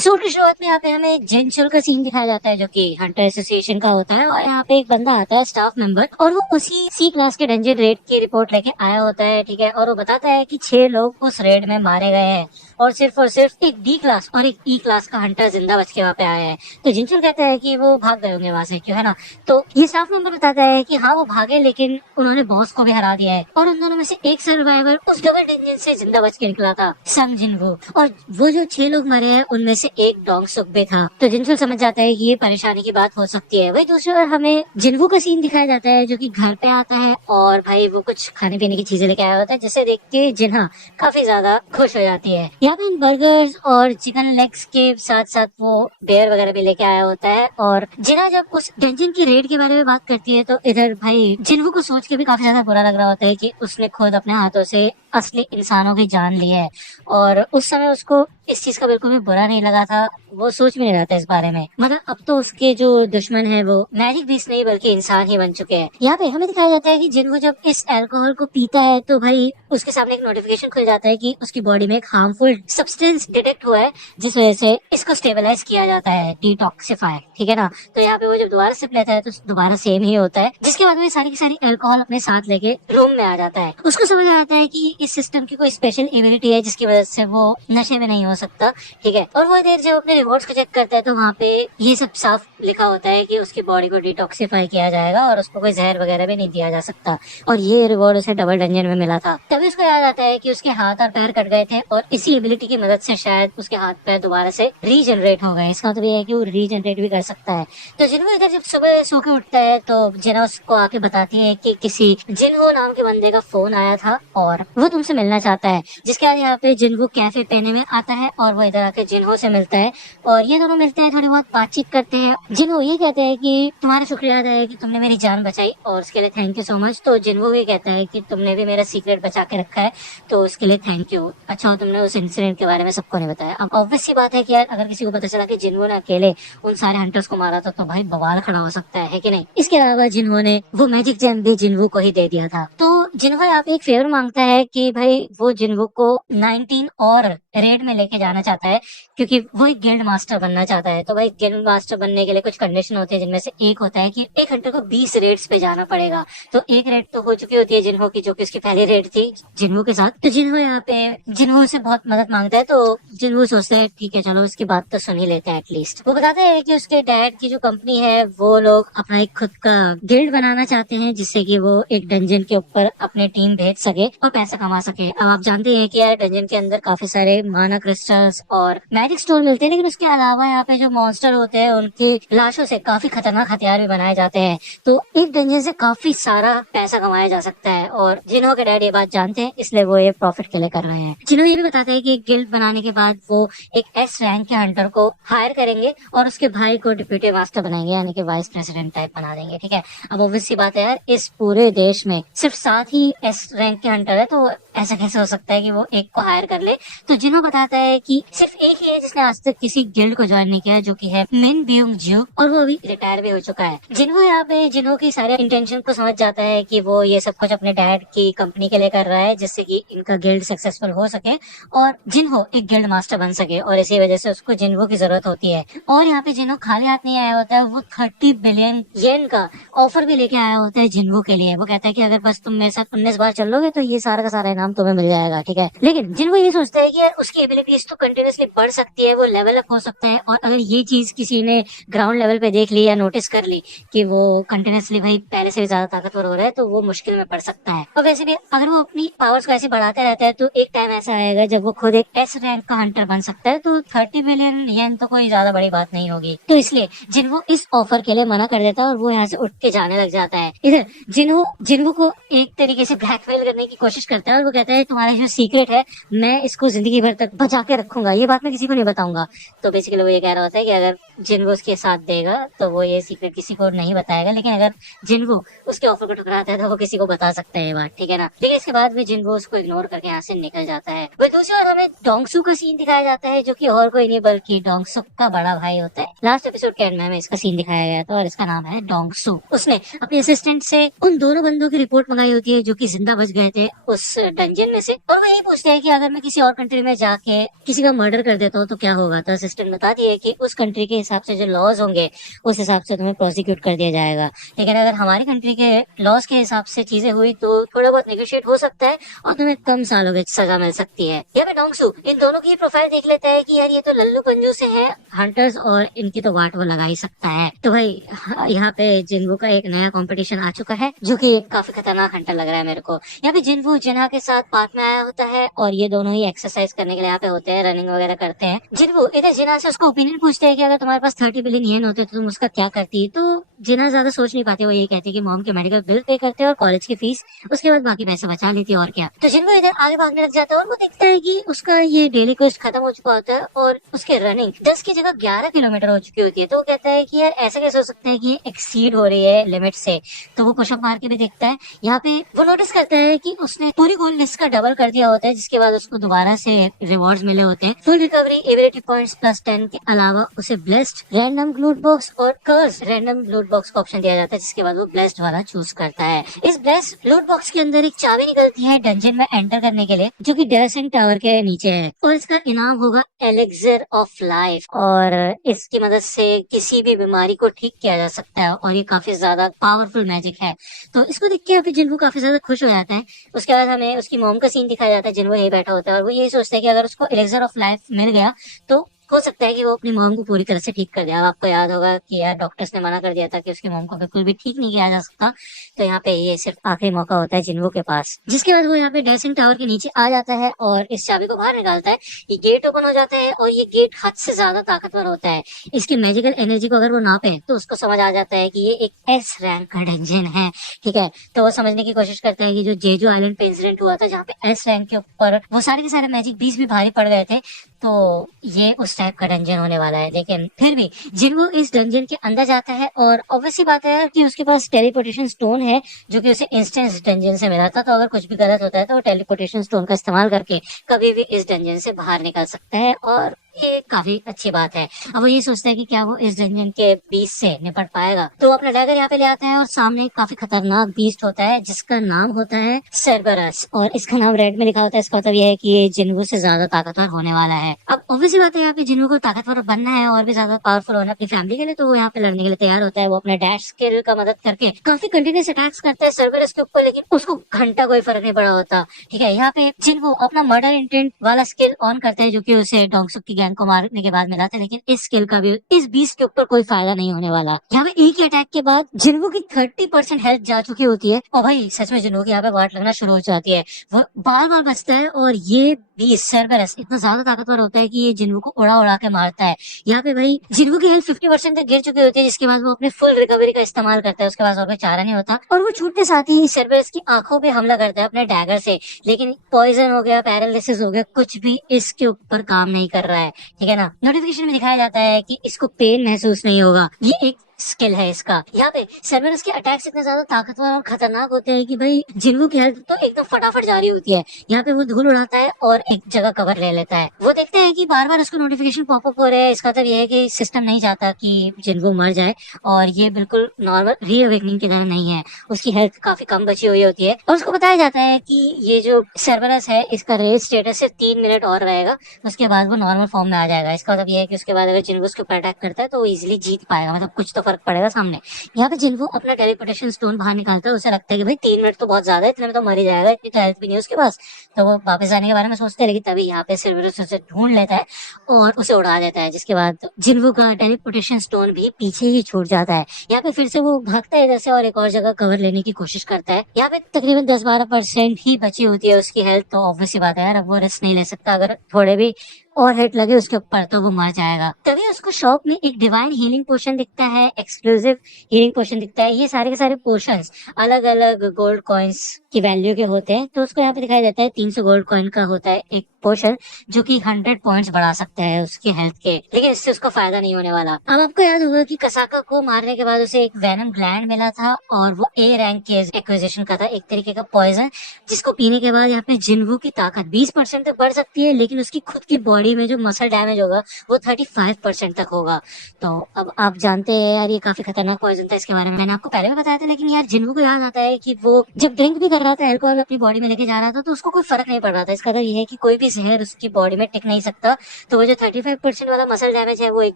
Episode की शुरुआत में यहाँ पे हमें जेनशुल का सीन दिखाया जाता है जो कि हंटर एसोसिएशन का होता है। और यहाँ पे एक बंदा आता है स्टाफ मेंबर, और वो उसी सी क्लास के डंजन रेड की रिपोर्ट लेके आया होता है। ठीक है, और वो बताता है कि 6 लोग उस रेड में मारे गए हैं और सिर्फ एक डी क्लास और एक ई क्लास का हंटर जिंदा बच के वहाँ पे आया है। तो जिनशुल कहता है कि वो भाग गए होंगे वहाँ से, क्यों है ना। तो ये स्टाफ मेंबर बताता है कि हाँ वो भागे, लेकिन उन्होंने बॉस को भी हरा दिया है, और उन दोनों में से एक सर्वाइवर उस डबल डंजन से जिंदा बच के निकला था, संग जिनवू। और वो जो 6 लोग मरे हैं उनमें से एक डोंग सुक भी था। तो जिनशुल समझ जाता है कि ये परेशानी की बात हो सकती है। वही दूसरी ओर हमें जिनवू का सीन दिखाया जाता है जो कि घर पे आता है, और भाई वो कुछ खाने पीने की चीजें लेके आया होता है, जिसे देख के जिन्हा काफी ज्यादा खुश हो जाती है। यहाँ पे इन बर्गर्स और चिकन लेग्स के साथ साथ वो बेयर वगैरह भी लेके आया होता है। और जिन्हा जब उस डंजन की रेड के बारे में बात करती है तो इधर भाई जिनवू को सोच के भी काफी ज्यादा बुरा लग रहा होता है कि उसने खुद अपने हाथों से असली इंसानों की जान ली है। और उस समय उसको इस चीज का बिल्कुल भी बुरा नहीं लगा था, वो सोच भी नहीं रहा था इस बारे में। मतलब अब तो उसके जो दुश्मन है वो मैजिक बीस्ट नहीं बल्कि इंसान ही बन चुके हैं। यहाँ पे हमें दिखाया जाता है कि जिन्वू जब इस अल्कोहल को पीता है तो भाई उसके सामने एक नोटिफिकेशन खुल जाता है कि उसकी बॉडी में एक हार्मफुल सब्सटेंस डिटेक्ट हुआ है, जिस वजह से इसको स्टेबलाइज किया जाता है, डिटॉक्सिफाई। ठीक है ना। तो यहाँ पे वो जब दोबारा सिप लेता है तो दोबारा सेम ही होता है, जिसके बाद वो सारी की सारी अल्कोहल अपने साथ लेके रूम में आ जाता है। उसको समझ आ जाता है कि इस सिस्टम की कोई स्पेशल एबिलिटी है जिसकी वजह से वो नशे में नहीं हो सकता। ठीक है, और वो देर जब अपने रिवॉर्ड्स को चेक करता है तो वहाँ पे ये सब साफ लिखा होता है कि उसकी बॉडी को डिटॉक्सिफाई किया जाएगा और उसको कोई जहर वगैरह भी नहीं दिया जा सकता। और ये रिवॉर्ड उसे डबल डंजन में मिला था। तभी उसको याद आता है कि उसके हाथ और पैर कट गए थे और इसी एबिलिटी की मदद से शायद उसके हाथ पैर दोबारा से रीजनरेट हो गए। इसका मतलब ये है कि वो रीजनरेट भी कर सकता है। तो जिन्हो इधर जब सुबह सो के उठता है तो जिना उसको आके बताती है कि किसी जिन्हो नाम के बंदे का फोन आया था और वो तुमसे मिलना चाहता है। जिसके बाद यहाँ पे जिन्हो कैफे पहने में आता है और वो इधर आके जिन्हो से मिलता है, और ये दोनों मिलते हैं, थोड़ी बहुत बातचीत करते हैं। जिन्हो ये कहते हैं कि तुम्हारा शुक्रिया अदा है कि तुमने मेरी जान बचाई और उसके लिए थैंक यू सो मच। तो जिन्हो ये कहता है कि तुमने भी मेरा सीक्रेट बचा के रखा है तो उसके लिए थैंक यू। अच्छा तुमने उस इंसिडेंट के बारे में सबको नहीं बताया। अब ऑब्वियस सी बात है कि यार अगर किसी को पता चला कि जिन्हो ने अकेले उन सारे हंटर्स को मारा था तो भाई बवाल खड़ा हो सकता है कि नहीं। इसके अलावा जिन्हो ने वो मैजिक जेम भी जिन्हो को ही दे दिया था। तो जिन्हो यहाँ पे एक फेवर मांगता है कि भाई वो जिन्हो को 19 और रेड में लेके जाना चाहता है, क्योंकि वो एक गिल्ड मास्टर बनना चाहता है। तो भाई गिल्ड मास्टर बनने के लिए कुछ कंडीशन होती है, जिनमें से एक होता है कि एक हंटर को 20 रेड्स पे जाना पड़ेगा। तो एक रेड तो हो चुकी होती है जिन्हो की, जो कि उसकी पहली रेड थी जिन्हो के साथ। तो जिन्हो यहाँ पे जिन्हो से बहुत मदद मांगता है। तो जिन्हो सोचता है ठीक है चलो इसकी बात तो सुन ही लेते हैं एटलीस्ट। वो बताते हैं कि उसके डैड की जो कंपनी है वो लोग अपना एक खुद का गिल्ड बनाना चाहते हैं, जिससे कि वो एक डंजन के ऊपर अपने टीम भेज सके और पैसा कमा सके। अब आप जानते हैं कि यार डंजन के अंदर काफी सारे माना क्रिस्टल्स और मैजिक स्टोन मिलते हैं, लेकिन उसके अलावा यहाँ पे जो मॉन्स्टर होते हैं उनकी लाशों से काफी खतरनाक हथियार भी बनाए जाते हैं। तो एक डंजन से काफी सारा पैसा कमाया जा सकता है, और जिन्हों के डैड ये बात जानते हैं इसलिए वो ये प्रॉफिट के लिए कर रहे हैं। जिन्हों ये भी बताते हैं कि गिल्ड बनाने के बाद वो एक एस रैंक के हंटर को हायर करेंगे और उसके भाई को डिप्यूटी मास्टर बनाएंगे, यानी कि वाइस प्रेसिडेंट टाइप बना देंगे। ठीक है, अब ऑब्वियस सी बात है यार इस पूरे देश में सिर्फ 7 ही एस रैंक के हंटर है, तो ऐसा कैसे हो सकता है कि वो एक को हायर कर ले। तो जिन्हों बताता है कि सिर्फ एक ही है जिसने आज तक किसी गिल्ड को ज्वाइन नहीं किया, जो कि है मिन ब्यूंग ज्यू, और वो अभी रिटायर भी हो चुका है। जिन्हों यहाँ पे जिन्हों की सारे इंटेंशन को समझ जाता है कि वो ये सब कुछ अपने डैड की कंपनी के लिए कर रहा है, जिससे कि इनका गिल्ड सक्सेसफुल हो सके और जिन्हों एक गिल्ड मास्टर बन सके, और इसी वजह से उसको जिन्हों की जरूरत होती है। और यहाँ पे जिन्हों खाली हाथ नहीं आया होता है, वो 30 बिलियन येन का ऑफर भी लेके आया होता है जिन्हों के लिए। वो कहता है कि अगर बस तुम मेरे साथ 19 बार चल लोगे तो ये सारा का सारा इनाम तुम्हें मिल जाएगा। ठीक है, लेकिन जिन्हों ये सोचता है कि यार उसकी एबिलिटीज तो कंटिन्यूसली बढ़ सकती है, वो लेवल अप हो सकता है, और अगर ये चीज किसी ने ग्राउंड लेवल पे देख ली या नोटिस कर ली कि वो कंटिन्यूसली भाई पहले से भी ज्यादा ताकतवर हो रहा है, तो वो मुश्किल में पड़ सकता है। और वैसे भी अगर वो अपनी पावर्स को ऐसे बढ़ाता रहता है तो एक टाइम ऐसा आएगा जब वो खुद एक एस रैंक का हंटर बन सकता है। तो 30 बिलियन येन तो कोई ज्यादा बड़ी बात नहीं होगी। तो इसलिए जिन्हो इस ऑफर के लिए मना कर देता है और वो यहाँ से उठ के जाने लग जाता है। इधर जिन्हो को एक तरीके से ब्लैकमेल करने की कोशिश करता है, और वो कहता है तुम्हारा जो सीक्रेट है मैं इसको जिंदगी भर तक बचा के रखूंगा, ये बात मैं किसी को नहीं बताऊंगा। तो बेसिकली वो ये कह रहा होता है कि अगर जिन्हो उसके साथ देगा तो वो ये सीक्रेट किसी को नहीं बताएगा, लेकिन अगर जिन्हो उसके ऑफर को ठुकराता है तो वो किसी को बता सकता है ये बात। ठीक है ना। लेकिन इसके बाद भी जिन्हो उसको इग्नोर करके यहाँ से निकल जाता है। वही दूसरी ओर हमें डोंगसू का सीन दिखाया जाता है, जो कि और कोई नहीं बल्कि डोंगसुक का बड़ा भाई होता है। लास्ट एपिसोड के एंड में हमें इसका सीन दिखाया गया था और इसका नाम है डोंगसू। उसने अपने असिस्टेंट से उन दोनों बंदों की रिपोर्ट मंगाई होती है जो कि जिंदा बच गए थे उस डंजन में से। और वो यही पूछते हैं कि अगर मैं किसी और कंट्री में जाके किसी का मर्डर कर देता हूँ तो क्या होगा। तो असिस्टेंट बता दिए कि उस कंट्री के हिसाब से जो लॉज होंगे उस हिसाब से तुम्हें प्रोसिक्यूट कर दिया जाएगा, लेकिन अगर हमारी कंट्री के लॉज के हिसाब से चीजें हुई तो थोड़ा बहुत नेगोशिएट हो सकता है और तुम्हें कम सालों की सजा मिल सकती है। यहाँ पे डोंगसू इन दोनों की प्रोफाइल देख लेता है कि यार ये तो लल्लू पंजू से है हंटर्स, और इनकी तो वाट वो लगा ही सकता है। तो भाई यहाँ पे जिन्वू का एक नया कंपटीशन आ चुका है जो कि काफी खतरनाक हंटर लग रहा है मेरे को। यहाँ पे जिन्वू जिन्हा के साथ पार्क में आया होता है और ये दोनों ही एक्सरसाइज करने के लिए यहाँ पे होते हैं, रनिंग वगैरह करते हैं। जिन्वू इधर जिन्हा से उसको ओपिनियन पूछते हैं कि अगर तुम्हारे पास 30 बिलियन येन होते तो तुम उसका क्या करती। तो जिन्हा ज्यादा सोच नहीं पाते, वो ये कहते कि मॉम के मेडिकल बिल पे करते और कॉलेज की फीस, उसके बाद बाकी पैसे बचा लेती और क्या। तो जिन्वू इधर आगे भागने लग जाता है और वो देखता है कि उसका ये डेली क्वेस्ट खत्म हो चुका होता है और उसके रनिंग 10 की जगह 11 किलोमीटर हो चुकी होती है। तो वो कहता है कि यार ऐसा कैसे हो सकता है कि एक्सीड हो रही है लिमिट से। तो वो पुशअप मार के भी देखता है। यहाँ पे वो नोटिस करता है कि उसने पूरी गोल लिस्ट का डबल कर दिया होता है, जिसके बाद उसको दोबारा से रिवॉर्ड्स मिले होते हैं। फुल रिकवरी, एबिलिटी पॉइंट्स +10 के अलावा उसे ब्लेस्ड, रैंडम लूट बॉक्स और कर्स रैंडम लूट बॉक्स का ऑप्शन दिया जाता है, जिसके बाद वो ब्लेस्ड वाला चूज करता है। इस ब्लेस्ड लूट बॉक्स के अंदर एक चाबी निकलती है डंजन में एंटर करने के लिए, जो कि डेसेंट टावर के नीचे है, और इसका इनाम होगा एलिक्सर ऑफ लाइफ, और इसकी मदद से किसी भी बीमारी को ठीक किया जा सकता है और ये काफी ज्यादा पावरफुल मैजिक है। तो इसको देख के यहाँ पे जिन्वू काफी ज्यादा खुश हो जाता है। उसके बाद हमें उसकी मॉम का सीन दिखाया जाता है। जिन्वू यही बैठा होता है और वो यही सोचता है कि अगर उसको एलिक्सर ऑफ लाइफ मिल गया तो हो सकता है कि वो अपनी मॉम को पूरी तरह से ठीक कर दे। अब आपको याद होगा कि यार डॉक्टर्स ने मना कर दिया था कि उसकी मॉम को बिल्कुल भी ठीक नहीं किया जा सकता। तो यहाँ पे ये सिर्फ आखिरी मौका होता है जिन्वू के पास, जिसके बाद वो यहाँ पे डेसिंग टावर के नीचे आ जाता है और इस चाबी को बाहर निकालता है। ये गेट ओपन हो जाता है और ये गेट हद से ज्यादा ताकतवर होता है। इसकी मैजिकल एनर्जी को अगर वो नापे तो उसको समझ आ जाता है कि ये एक एस रैंक का डंजन है। ठीक है, तो वो समझने की कोशिश करता है कि जो जेजू आइलैंड पे इंसिडेंट हुआ था जहाँ पे एस रैंक के ऊपर वो सारे के सारे मैजिक बीस भी भारी पड़ गए थे, तो ये उस टाइप का डंजन होने वाला है। लेकिन फिर भी जिन्वू इस डंजन के अंदर जाता है और ऑब्वियसली बात है कि उसके पास टेलीपोर्टेशन स्टोन है जो कि उसे इंस्टेंस डंजन से मिला था। तो अगर कुछ भी गलत होता है तो वो टेलीपोर्टेशन स्टोन का इस्तेमाल करके कभी भी इस डंजन से बाहर निकल सकता है और ये काफी अच्छी बात है। अब वो ये सोचता है कि क्या वो इस डंजन के बीस्ट से निपट पाएगा। तो वो अपना डैगर यहाँ पे ले आता है और सामने एक काफी खतरनाक बीस्ट होता है जिसका नाम होता है सर्बरस, और इसका नाम रेड में लिखा होता है। इसका मतलब ये है कि ये जिन्वू से ज्यादा ताकतवर होने वाला है। अब ऑब्वियसली बात है यहाँ पे जिन्वू को ताकतवर बनना है और भी ज्यादा पावरफुल होना अपनी फैमिली के लिए, तो वो यहाँ पे लड़ने के लिए तैयार होता है। वो अपने डैश स्किल का मदद करके काफी कंटिन्यूस अटैक्स करता है सर्बरस के ऊपर, लेकिन उसको घंटा कोई फर्क नहीं पड़ा होता। ठीक है, यहाँ पे जिन्वू अपना मर्डर इंटेंट वाला स्किल ऑन करता है जो कि उसे डोंगसुक की गैंग को मारने के बाद मिला था, लेकिन इस स्किल का भी इस बीस्ट के ऊपर कोई फायदा नहीं होने वाला। यहाँ पे एक ही अटैक के बाद जिन्वू की 30% हेल्थ जा चुकी होती है और भाई सच में जिन्वू की यहाँ पे वाट लगना शुरू हो जाती है। वो बार बार बचता है और ये बीस्ट सर्बरस इतना ज्यादा ताकतवर होता है कि ये जिन्वू को उड़ा उड़ा के मारता है। यहाँ पे भाई जिन्वू की हेल्थ 50% तक गिर चुकी होती है, जिसके बाद वो अपने फुल रिकवरी का इस्तेमाल करता है। उसके पास और कोई चारा नहीं होता और वो छूटते साथ ही सर्बरस की आंखों पे हमला करता है अपने डैगर से, लेकिन पॉइजन हो गया, पैरालिसिस हो गया, कुछ भी इसके ऊपर काम नहीं कर रहा है। ठीक है ना, नोटिफिकेशन में दिखाया जाता है कि इसको पेन महसूस नहीं होगा। ये एक स्किल है इसका। यहाँ पे सर्बरस के अटैक्स इतने ज्यादा ताकतवर और खतरनाक होते हैं कि भाई जिन्वू की हेल्थ तो एकदम फटाफट जारी होती है। यहाँ पे वो धूल उड़ाता है और एक जगह कवर ले लेता है। वो देखते हैं कि बार बार उसको नोटिफिकेशन पॉपअप हो रहे हैं। इसका मतलब ये है कि सिस्टम नहीं चाहता कि जिन्वू मर जाए और ये बिल्कुल नॉर्मल रीअवेकनिंग की तरह नहीं है। उसकी हेल्थ काफी कम बची हुई होती है और उसको बताया जाता है कि ये जो सर्बरस है इसका रेस स्टेटस सिर्फ 3 मिनट और रहेगा, उसके बाद वो नॉर्मल फॉर्म में आ जाएगा। इसका मतलब ये है कि उसके बाद अगर जिन्वू उसके ऊपर अटैक करता है तो वो इजिली जीत पाएगा, मतलब कुछ तो फर्क पड़ेगा सामने। यहाँ पे जिन्वू अपना टेलीपोर्टेशन स्टोन बाहर निकालता है। उसे लगता है कि भाई 3 मिनट तो बहुत ज्यादा है, इतने में तो मर ही जाएगा, इतनी तो हेल्थ भी नहीं है उसके पास। तो वो वापस आने के बारे में सोचते हैं, लेकिन तभी यहाँ पे सर्बरस उसे ढूंढ लेता है और उसे उड़ा देता है, जिसके बाद जिन्वू का टेलीपोर्टेशन स्टोन भी पीछे ही छूट जाता है। यहाँ पे फिर से वो भागता है इधर से और एक और जगह कवर लेने की कोशिश करता है। यहाँ पे तकरीबन 10-12% ही बची होती है उसकी हेल्थ, तो ऑब्वियसली बात है यार अब वो रिस्क नहीं ले सकता। अगर थोड़े भी और हिट लगे उसके ऊपर तो वो मर जाएगा। तभी उसको शॉप में एक डिवाइन हीलिंग पोशन दिखता है, एक्सक्लूसिव हीलिंग पोशन दिखता है। ये सारे के सारे पोशंस अलग अलग गोल्ड कॉइन्स की वैल्यू के होते हैं। तो उसको यहाँ पे दिखाया जाता है 300 गोल्ड कॉइन का होता है एक पोशन, जो कि 100 पॉइंट्स बढ़ा सकता है उसकी हेल्थ के, लेकिन इससे उसका फायदा नहीं होने वाला। अब आपको याद होगा कि कसाका को मारने के बाद उसे एक वेनम ग्लैंड मिला था और वो ए रैंक के एक्विजिशन का था, एक तरीके का पॉइजन, जिसको पीने के बाद यहाँ पे जिन्वू की ताकत 20% तक बढ़ सकती है, लेकिन उसकी खुद की बॉडी बॉडी में जो मसल डैमेज होगा वो 35% तक होगा। तो अब आप जानते हैं यार, ये काफी खतरनाक पॉइजन था। इसके बारे में मैंने आपको पहले भी बताया था, लेकिन यार जिन्हों को याद आता है कि वो जब ड्रिंक भी कर रहा था, अल्कोहल अपनी बॉडी में लेके जा रहा था, तो उसको कोई फर्क नहीं पड़ रहा था। इसका मतलब ये है कि कोई भी जहर उसकी बॉडी में टिक नहीं सकता। तो वो जो 35% वाला मसल डैमेज है वो एक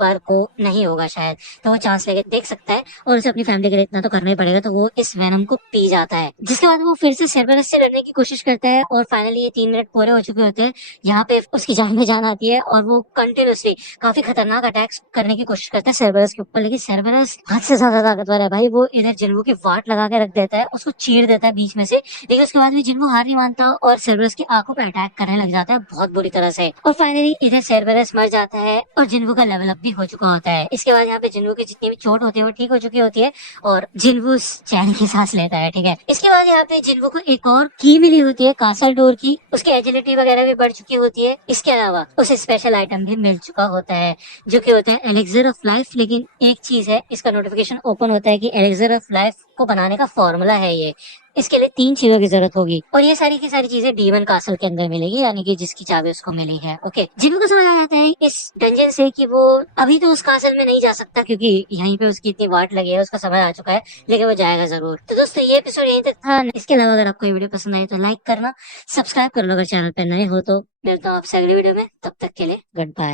बार को नहीं होगा शायद, तो वो चांस लेके देख सकता है, और उसे अपनी फैमिली के लिए इतना तो करना ही पड़ेगा। तो वो इस वेनम को पी जाता है, जिसके बाद वो फिर से सेरबरस से लड़ने की कोशिश करता है, और फाइनली ये 3 मिनट पूरे हो चुके होते हैं। यहाँ पे उसकी जान में जान आती है, और वो कंटिन्यूसली काफी खतरनाक अटैक्स करने की कोशिश करता है सेरबरस के ऊपर। लेकिन सेरबरस हद से ज्यादा ताकतवर है भाई। वो इधर जिन्वो की वाट लगा के रख देता है, उसको चीर देता है बीच में से। लेकिन उसके बाद भी जिन्वो हार नहीं मानता, और सेरबरस की आंखों पर अटैक करने लग जाता है बहुत बुरी तरह से। और फाइनली इधर सेरबरस मर जाता है, और जिन्वो का लेवल अप भी हो चुका होता है। इसके बाद यहाँ पे जिन्वो की जितनी भी चोट होती है वो ठीक हो चुकी होती है, और जिन्वो चैन की सांस लेता है। ठीक है, इसके बाद यहाँ पे जिन्वो को एक और की मिली होती है कासल डोर की। उसकी एजिलिटी वगैरह भी बढ़ चुकी होती है। इसके अलावा उसे स्पेशल आइटम भी मिल चुका होता है, जो कि होता है एलिक्सर ऑफ लाइफ। लेकिन एक चीज है, इसका नोटिफिकेशन ओपन होता है कि एलिक्सर ऑफ लाइफ को बनाने का फॉर्मूला है ये। इसके लिए 3 चीजों की जरूरत होगी, और ये सारी की सारी चीजें डीमन कासल के अंदर मिलेगी, यानी कि जिसकी चाबी उसको मिली है। ओके, जिनको समझ आ जाता है इस डंजन से कि वो अभी तो उस कासल में नहीं जा सकता, क्योंकि यहीं पे उसकी इतनी वाट लगी है, उसका समय आ चुका है, लेकिन वो जाएगा जरूर। तो दोस्तों ये एपिसोड यहीं तक था। इसके अलावा अगर आपको ये वीडियो पसंद आई तो लाइक करना, सब्सक्राइब कर लो अगर चैनल पे नए हो तो। मिलता हूँ आपसे अगली वीडियो में, तब तक के लिए गुड बाय।